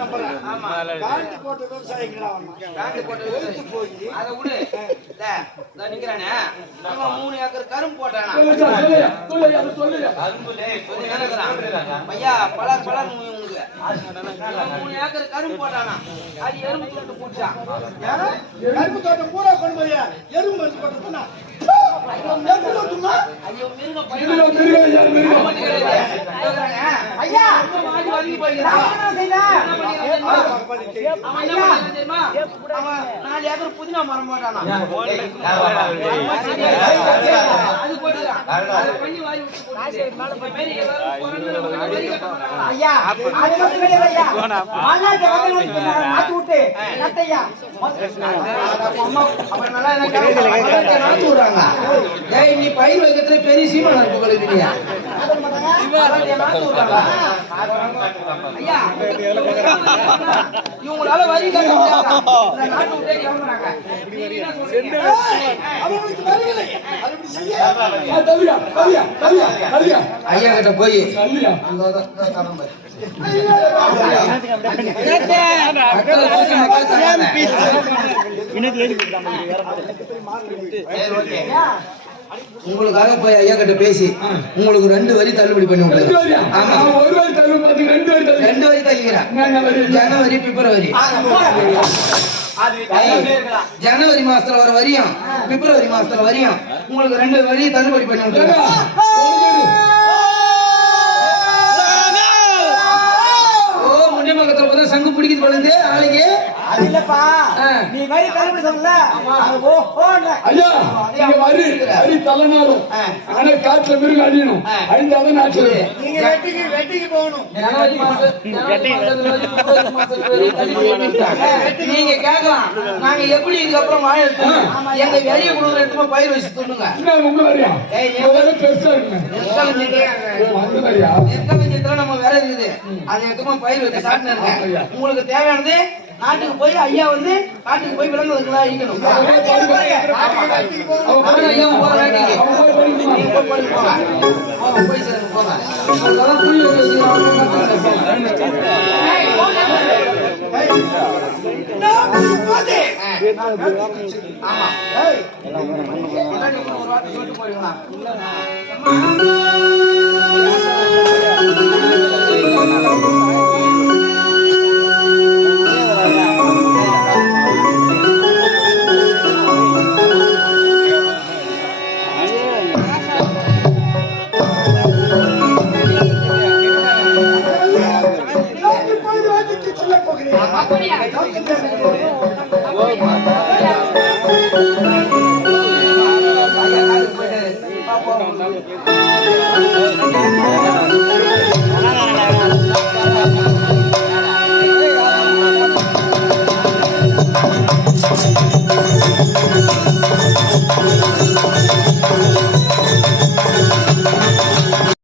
நம்புறேன். போட்ட போய். அதை விடு. நிக்கிறானே. இவன் மூணு ஏக்கர் கரும்பு போட்டானா. ஐயா பலர் பலர் உங்களுக்கு மூணு ஏக்கர் கரும்பு போட்டானா? அது எறும்பு தொட்டு போட்டான் ஏன்? கரும்பு தோட்டம் பூரா கொண்டு போய் எறும்பு மருந்து போட்டதுன்னா தோட்டமா? ஐயோ மிருகம் ஐயா என்ன நாலு ஏக்கர் புதினா மரம் போட்டானா அது ஐயா அது மட்டும் கிடையாது ஐயா? மல்லாட்டை வந்து மாத்தி விட்டு அம்மா, அப்புறம் நல்லா என்ன விடுறாங்க. ஏய், நீ பயிர் வைக்கிறதுல பெரிய சீமான் இருக்கு இவங்களால வரி கட்ட ஐயா கிட்ட போய் அங்க தான் தான் உங்களுக்காக போய் ஐயா கிட்ட பேசி உங்களுக்கு ரெண்டு வரி தள்ளுபடி பண்ணி விட்டுறேன் ஆமா. ரெண்டு வரி தள்ளிக்கிறேன். ஜனவரி பிப்ரவரி. ஜனவரி மாசத்துல ஒரு வரியும் பிப்ரவரி மாசத்துல வரியும் உங்களுக்கு ரெண்டு வரி தள்ளுபடி பண்ணி விட்டுறேன். அது இல்லப்பா. நீ ஐயா நீங்க வரி வரி. ஆனா காற்றுல மிருகம் அழியணும். அழிஞ்சாதான் நாட்டு நீங்க வெட்டிக்கு வெட்டிக்கு போகணும். நீங்க கேட்கலாம். நாங்க எப்படி இதுக்கப்புறம் வாழ எங்க வெளிய குடும்பம் எடுத்துமா பயிர் வச்சு துண்ணுங்க உங்க வரியா? பெருசா இருக்குங்க நம்ம வேலை இருக்குது. அதை எடுத்துமா பயிர் வச்சு இருக்கேன். உங்களுக்கு தேவையானது நாட்டுக்கு போய் ஐயா வந்து காட்டுக்கு போய் விளங்குறதுக்குலாம் ஈக்கணும் போய் போங்க. ஆமா. ஒரு வார்த்தை சொல்லிட்டு போறீங்களா? 마마무리 알.